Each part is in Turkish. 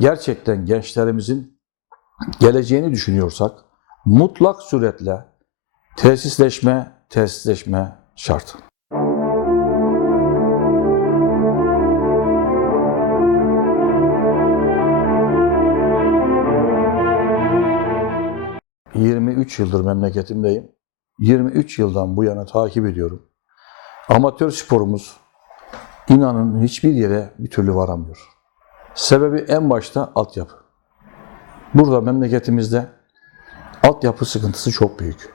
gerçekten gençlerimizin geleceğini düşünüyorsak mutlak suretle tesisleşme, tesisleşme şart. ...23 yıldır memleketimdeyim. 23 yıldan bu yana takip ediyorum. Amatör sporumuz inanın hiçbir yere bir türlü varamıyor. Sebebi en başta altyapı. Burada memleketimizde altyapı sıkıntısı çok büyük.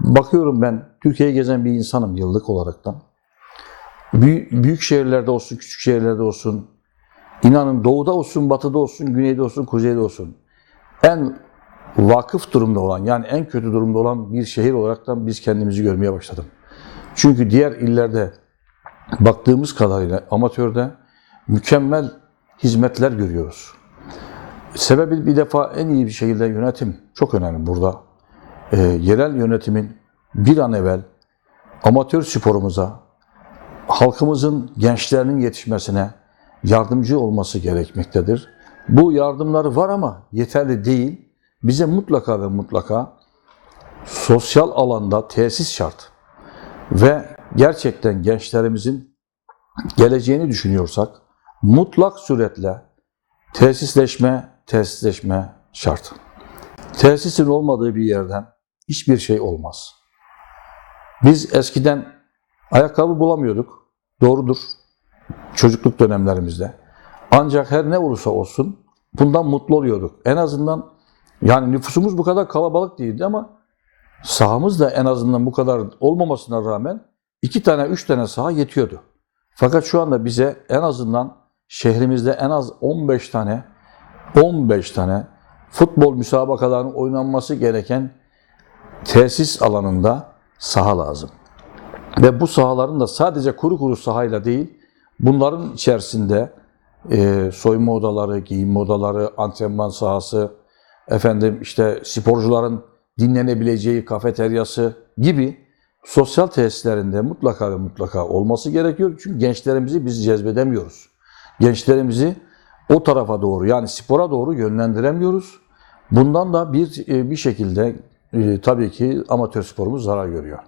Bakıyorum ben Türkiye'yi gezen bir insanım yıllık olaraktan. Büyük, büyük şehirlerde olsun, küçük şehirlerde olsun, inanın doğuda olsun, batıda olsun, güneyde olsun, kuzeyde olsun. En vakıf durumda olan yani en kötü durumda olan bir şehir olaraktan biz kendimizi görmeye başladım. Çünkü diğer illerde baktığımız kadarıyla amatörde mükemmel hizmetler görüyoruz. Sebebi bir defa en iyi bir şekilde yönetim çok önemli burada. Ee, yerel yönetimin bir an evvel amatör sporumuza, halkımızın, gençlerinin yetişmesine yardımcı olması gerekmektedir. Bu yardımları var ama yeterli değil. Bize mutlaka ve mutlaka sosyal alanda tesis şart. Ve gerçekten gençlerimizin geleceğini düşünüyorsak mutlak suretle tesisleşme, tesisleşme şart. Tesisin olmadığı bir yerden hiçbir şey olmaz. Biz eskiden ayakkabı bulamıyorduk. Doğrudur. Çocukluk dönemlerimizde. Ancak her ne olursa olsun bundan mutlu oluyorduk. En azından yani nüfusumuz bu kadar kalabalık değildi ama sahamız da en azından bu kadar olmamasına rağmen iki tane, üç tane saha yetiyordu. Fakat şu anda bize en azından şehrimizde en az 15 tane 15 tane futbol müsabakalarının oynanması gereken tesis alanında saha lazım. Ve bu sahaların da sadece kuru kuru sahayla değil, bunların içerisinde e, soyunma odaları, giyinme odaları, antrenman sahası, efendim işte sporcuların dinlenebileceği kafeteryası gibi sosyal tesislerinde mutlaka ve mutlaka olması gerekiyor. Çünkü gençlerimizi biz cezbedemiyoruz. Gençlerimizi o tarafa doğru yani spora doğru yönlendiremiyoruz. Bundan da bir bir şekilde e, tabii ki amatör sporumuz zarar görüyor.